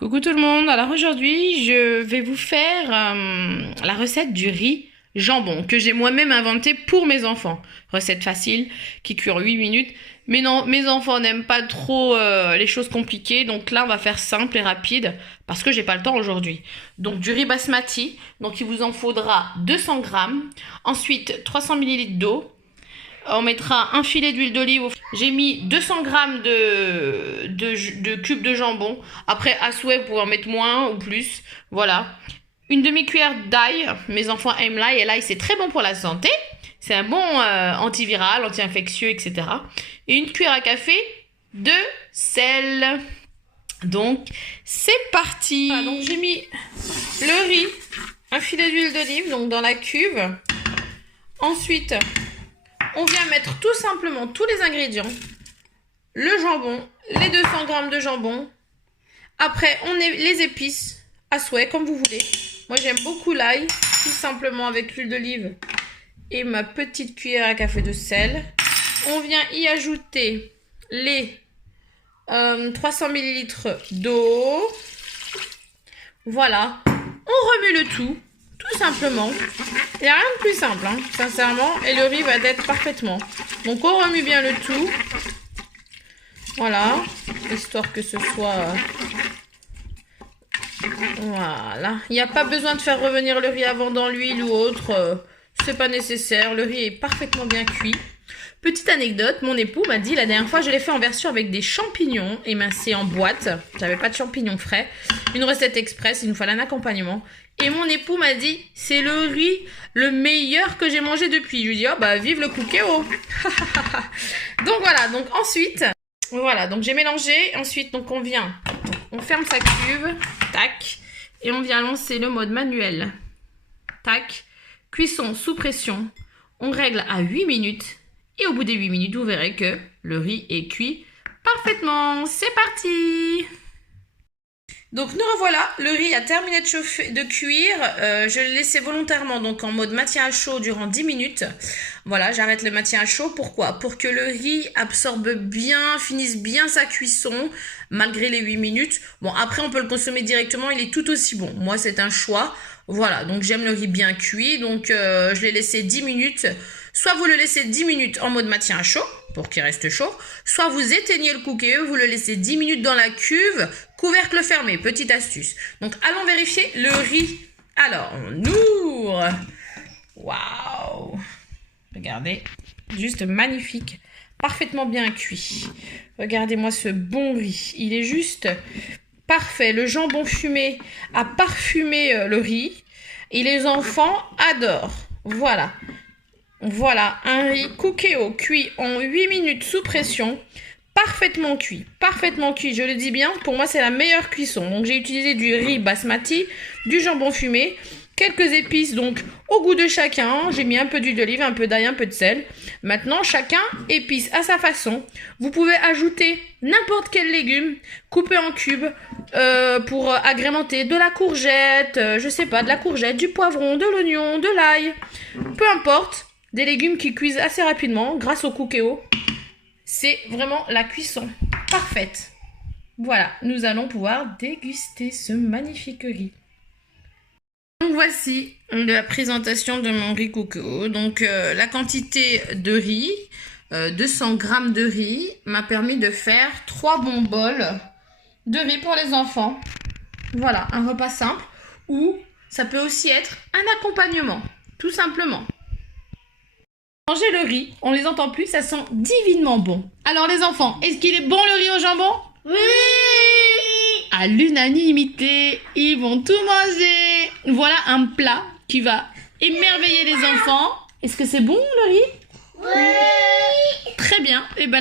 Coucou tout le monde, alors aujourd'hui je vais vous faire la recette du riz jambon que j'ai moi-même inventé pour mes enfants. Recette facile qui cuit en 8 minutes. Mais non, mes enfants n'aiment pas trop les choses compliquées, donc là on va faire simple et rapide parce que j'ai pas le temps aujourd'hui. Donc du riz basmati, donc il vous en faudra 200 grammes. Ensuite 300 ml d'eau. On mettra un filet d'huile d'olive. J'ai mis 200 grammes de cubes de jambon. Après, à souhait, vous pouvez en mettre moins ou plus. Voilà. Une demi-cuillère d'ail. Mes enfants aiment l'ail et l'ail, c'est très bon pour la santé. C'est un bon antiviral, anti-infectieux, etc. Et une cuillère à café de sel. Donc, c'est parti. Voilà, donc j'ai mis le riz, un filet d'huile d'olive donc dans la cuve. Ensuite, on vient mettre tout simplement tous les ingrédients. Le jambon, les 200 grammes de jambon. Après, on met les épices à souhait, comme vous voulez. Moi, j'aime beaucoup l'ail, tout simplement avec l'huile d'olive et ma petite cuillère à café de sel. On vient y ajouter les 300 ml d'eau. Voilà. On remue le tout simplement. Il n'y a rien de plus simple, hein, sincèrement. Et le riz va être parfaitement. Donc, on remue bien le tout. Voilà. Histoire que ce soit... Voilà. Il n'y a pas besoin de faire revenir le riz avant dans l'huile ou autre. C'est pas nécessaire. Le riz est parfaitement bien cuit. Petite anecdote, mon époux m'a dit la dernière fois, je l'ai fait en version avec des champignons émincés en boîte. J'avais pas de champignons frais. Une recette express, il nous fallait un accompagnement. Et mon époux m'a dit, c'est le riz le meilleur que j'ai mangé depuis. Je lui ai dit, oh bah vive le cookéo. Donc voilà, donc ensuite, voilà, donc j'ai mélangé. Ensuite, donc on ferme sa cuve, tac, et on vient lancer le mode manuel. Tac, cuisson sous pression. On règle à 8 minutes. Et au bout des 8 minutes, vous verrez que le riz est cuit parfaitement. C'est parti! Donc nous revoilà, le riz a terminé de cuire. Je l'ai laissé volontairement donc en mode maintien à chaud durant 10 minutes. Voilà, j'arrête le maintien à chaud. Pourquoi? Pour que le riz absorbe bien, finisse bien sa cuisson malgré les 8 minutes. Bon, après on peut le consommer directement, il est tout aussi bon. Moi c'est un choix. Voilà, donc j'aime le riz bien cuit. Donc je l'ai laissé 10 minutes. Soit vous le laissez 10 minutes en mode maintien à chaud, pour qu'il reste chaud, soit vous éteignez le cookéo, vous le laissez 10 minutes dans la cuve, couvercle fermé, petite astuce. Donc allons vérifier le riz. Alors, on ouvre. Waouh! Regardez, juste magnifique, parfaitement bien cuit. Regardez-moi ce bon riz, il est juste parfait. Le jambon fumé a parfumé le riz et les enfants adorent. Voilà. Voilà, un riz cookéo cuit en 8 minutes sous pression, parfaitement cuit, je le dis bien, pour moi c'est la meilleure cuisson. Donc j'ai utilisé du riz basmati, du jambon fumé, quelques épices donc au goût de chacun, j'ai mis un peu d'huile d'olive, un peu d'ail, un peu de sel. Maintenant chacun épice à sa façon. Vous pouvez ajouter n'importe quel légume coupé en cubes pour agrémenter de la courgette, je sais pas, de la courgette, du poivron, de l'oignon, de l'ail, peu importe. Des légumes qui cuisent assez rapidement grâce au cookéo. C'est vraiment la cuisson parfaite. Voilà, nous allons pouvoir déguster ce magnifique riz. Donc voici la présentation de mon riz cookéo. Donc la quantité de riz, 200 grammes de riz, m'a permis de faire 3 bons bols de riz pour les enfants. Voilà, un repas simple ou ça peut aussi être un accompagnement, tout simplement. Manger le riz, on les entend plus, ça sent divinement bon. Alors les enfants, est-ce qu'il est bon le riz au jambon? Oui! À l'unanimité, ils vont tout manger. Voilà un plat qui va émerveiller les enfants. Est-ce que c'est bon le riz? Oui! Très bien. Et ben